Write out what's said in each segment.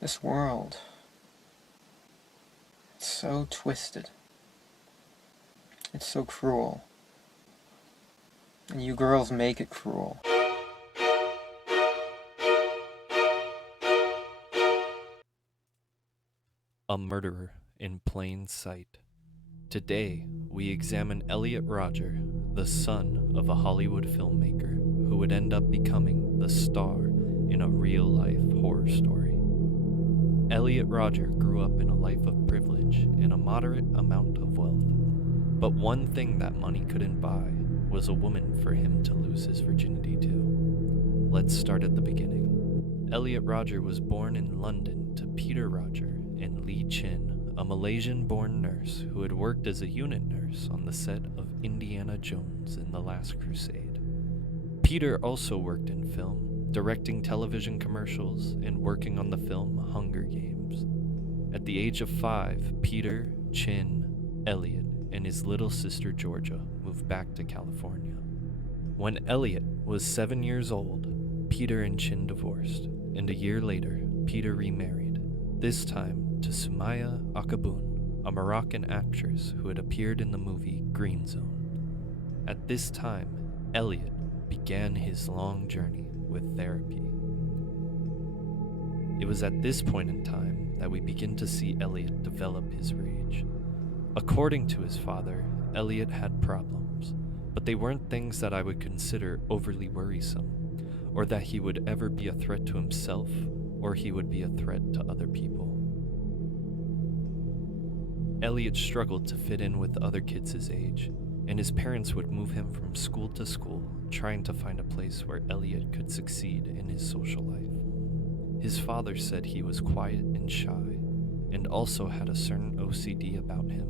This world, it's so twisted. It's so cruel. And you girls make it cruel. A Murderer in Plain Sight. Today, we examine Elliot Rodger, the son of a Hollywood filmmaker who would end up becoming the star in a real-life horror story. Elliot Rodger grew up in a life of privilege and a moderate amount of wealth. But one thing that money couldn't buy was a woman for him to lose his virginity to. Let's start at the beginning. Elliot Rodger was born in London to Peter Rodger and Lee Chin, a Malaysian-born nurse who had worked as a unit nurse on the set of Indiana Jones in The Last Crusade. Peter also worked in film, directing television commercials and working on the film Hunger Games. At the age of 5, Peter, Chin, Elliot, and his little sister Georgia moved back to California. When Elliot was 7 years old, Peter and Chin divorced, and a year later, Peter remarried, this time to Sumaya Akabun, a Moroccan actress who had appeared in the movie Green Zone. At this time, Elliot began his long journey with therapy. It was at this point in time that we begin to see Elliot develop his rage. According to his father, Elliot had problems, but they weren't things that I would consider overly worrisome, or that he would ever be a threat to himself, or he would be a threat to other people. Elliot struggled to fit in with other kids his age, and his parents would move him from school to school, trying to find a place where Elliot could succeed in his social life. His father said he was quiet and shy, and also had a certain OCD about him,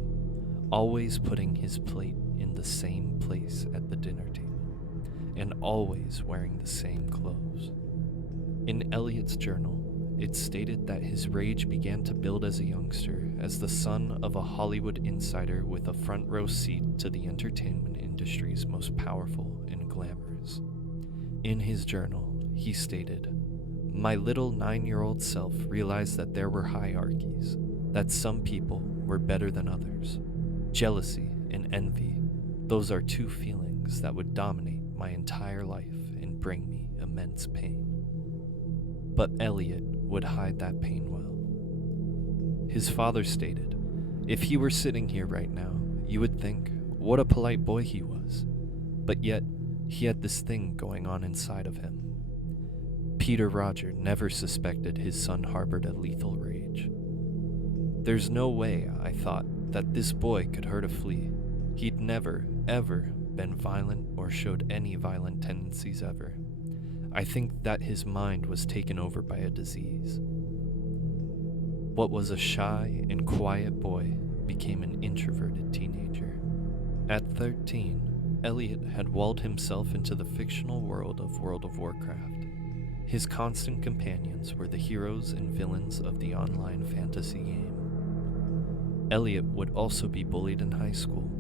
always putting his plate in the same place at the dinner table, and always wearing the same clothes. In Elliot's journal, it stated that his rage began to build as a youngster, as the son of a Hollywood insider with a front row seat to the entertainment industry's most powerful and glamorous. In his journal, he stated, "My little 9-year-old self realized that there were hierarchies, that some people were better than others. Jealousy and envy, those are two feelings that would dominate my entire life and bring me immense pain." But Elliot would hide that pain well. His father stated, "If he were sitting here right now, you would think, what a polite boy he was. But yet, he had this thing going on inside of him." Peter Rodger never suspected his son harbored a lethal rage. "There's no way," I thought, "that this boy could hurt a flea. He'd never, ever been violent or showed any violent tendencies ever. I think that his mind was taken over by a disease." What was a shy and quiet boy became an introverted teenager. At 13, Elliot had walled himself into the fictional world of World of Warcraft. His constant companions were the heroes and villains of the online fantasy game. Elliot would also be bullied in high school,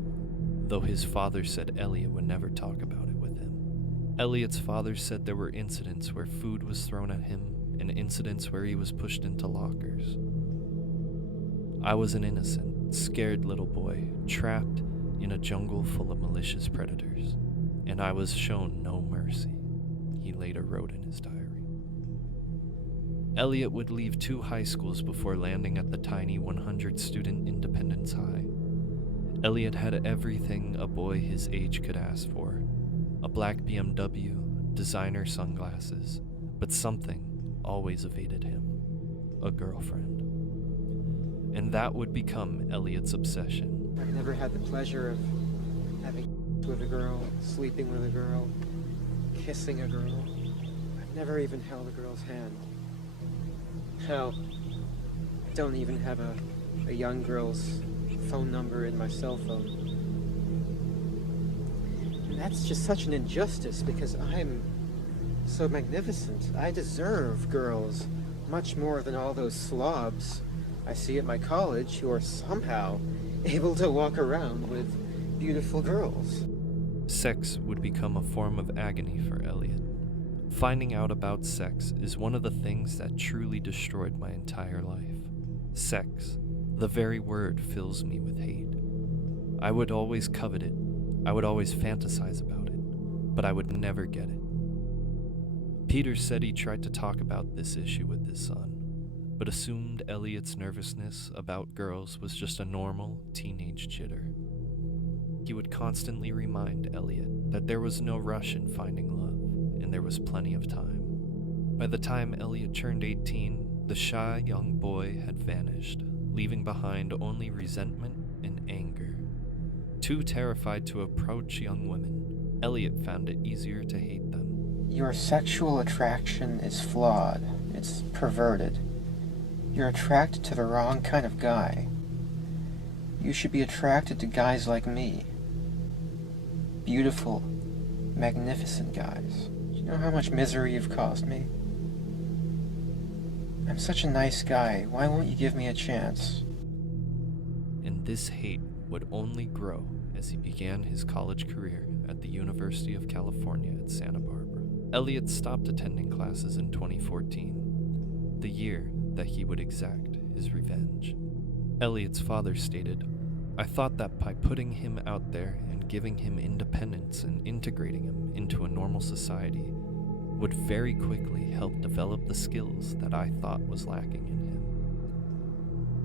though his father said Elliot would never talk about it with him. Elliot's father said there were incidents where food was thrown at him and incidents where he was pushed into lockers. I was an innocent, scared little boy trapped in a jungle full of malicious predators, and I was shown no mercy, he later wrote in his diary. Elliot would leave 2 high schools before landing at the tiny 100-student Independence High. Elliot had everything a boy his age could ask for: a black BMW, designer sunglasses, but something always evaded him: a girlfriend. And that would become Elliot's obsession. I've never had the pleasure of having with a girl, sleeping with a girl, kissing a girl. I've never even held a girl's hand. Hell, I don't even have a young girl's phone number in my cell phone. And that's just such an injustice, because I'm so magnificent. I deserve girls much more than all those slobs I see at my college who are somehow able to walk around with beautiful girls. Sex would become a form of agony for Elliot. Finding out about sex is one of the things that truly destroyed my entire life. Sex, the very word, fills me with hate. I would always covet it, I would always fantasize about it, but I would never get it. Peter said he tried to talk about this issue with his son, but assumed Elliot's nervousness about girls was just a normal teenage jitter. He would constantly remind Elliot that there was no rush in finding love, and there was plenty of time. By the time Elliot turned 18, the shy young boy had vanished, leaving behind only resentment and anger. Too terrified to approach young women, Elliot found it easier to hate them. Your sexual attraction is flawed. It's perverted. You're attracted to the wrong kind of guy. You should be attracted to guys like me. Beautiful, magnificent guys. Do you know how much misery you've caused me? I'm such a nice guy. Why won't you give me a chance? And this hate would only grow as he began his college career at the University of California at Santa Barbara. Elliot stopped attending classes in 2014, the year that he would exact his revenge. Elliot's father stated, "I thought that by putting him out there and giving him independence and integrating him into a normal society would very quickly help develop the skills that I thought was lacking in him."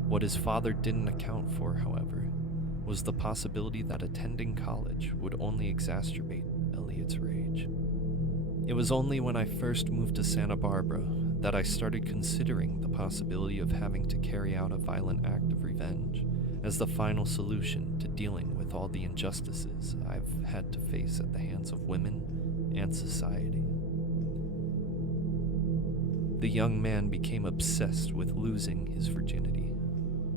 What his father didn't account for, however, was the possibility that attending college would only exacerbate Elliot's rage. It was only when I first moved to Santa Barbara that I started considering the possibility of having to carry out a violent act of revenge as the final solution to dealing with all the injustices I've had to face at the hands of women and society. The young man became obsessed with losing his virginity.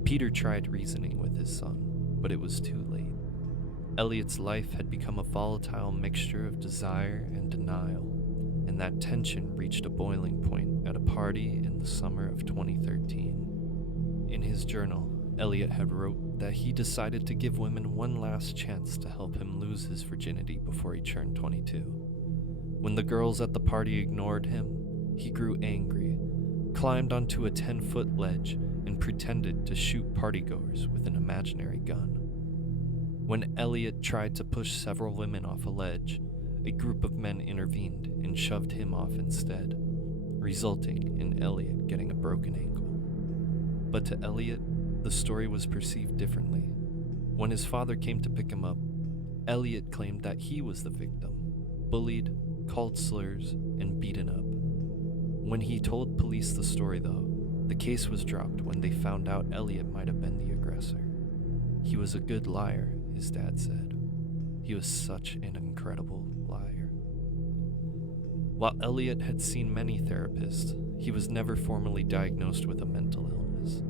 Peter tried reasoning with his son, but it was too late. Elliot's life had become a volatile mixture of desire and denial, and that tension reached a boiling point at a party in the summer of 2013. In his journal, Elliot had wrote that he decided to give women one last chance to help him lose his virginity before he turned 22. When the girls at the party ignored him, he grew angry, climbed onto a 10-foot ledge, and pretended to shoot partygoers with an imaginary gun. When Elliot tried to push several women off a ledge, a group of men intervened and shoved him off instead, resulting in Elliot getting a broken ankle. But to Elliot, the story was perceived differently. When his father came to pick him up, Elliot claimed that he was the victim, bullied, called slurs, and beaten up. When he told police the story, though, the case was dropped when they found out Elliot might have been the aggressor. He was a good liar, his dad said. He was such an incredible liar. While Elliot had seen many therapists, he was never formally diagnosed with a mental illness.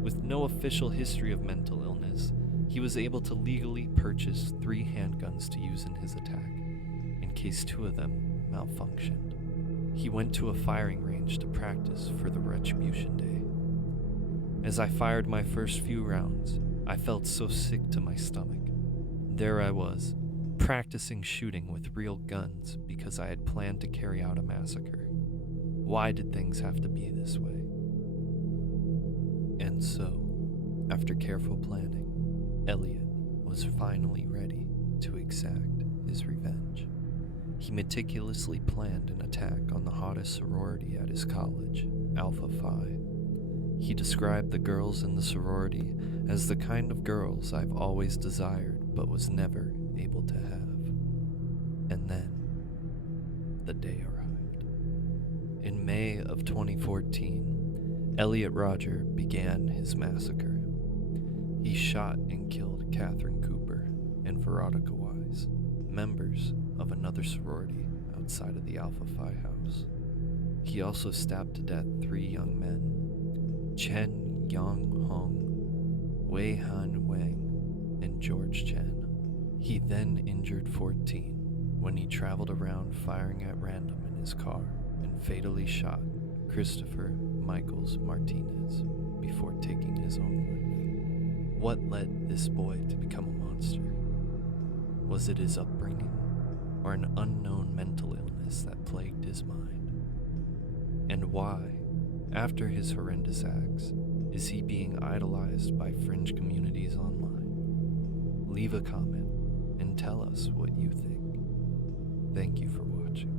With no official history of mental illness, he was able to legally purchase 3 handguns to use in his attack, in case 2 of them malfunctioned. He went to a firing range to practice for the retribution day. As I fired my first few rounds, I felt so sick to my stomach. There I was, practicing shooting with real guns because I had planned to carry out a massacre. Why did things have to be this way? And so, after careful planning, Elliot was finally ready to exact his revenge. He meticulously planned an attack on the hottest sorority at his college, Alpha Phi. He described the girls in the sorority as the kind of girls I've always desired but was never able to have. And then, the day arrived. In May of 2014, Elliot Rodger began his massacre. He shot and killed Catherine Cooper and Veronica Wise, members of another sorority outside of the Alpha Phi house. He also stabbed to death 3 young men, Chen Yang Hong, Wei Han Wang, and George Chen. He then injured 14 when he traveled around firing at random in his car and fatally shot Christopher Michaels Martinez before taking his own life. What led this boy to become a monster? Was it his upbringing? or an unknown mental illness that plagued his mind? And why, after his horrendous acts, is he being idolized by fringe communities online? Leave a comment and tell us what you think. Thank you for watching.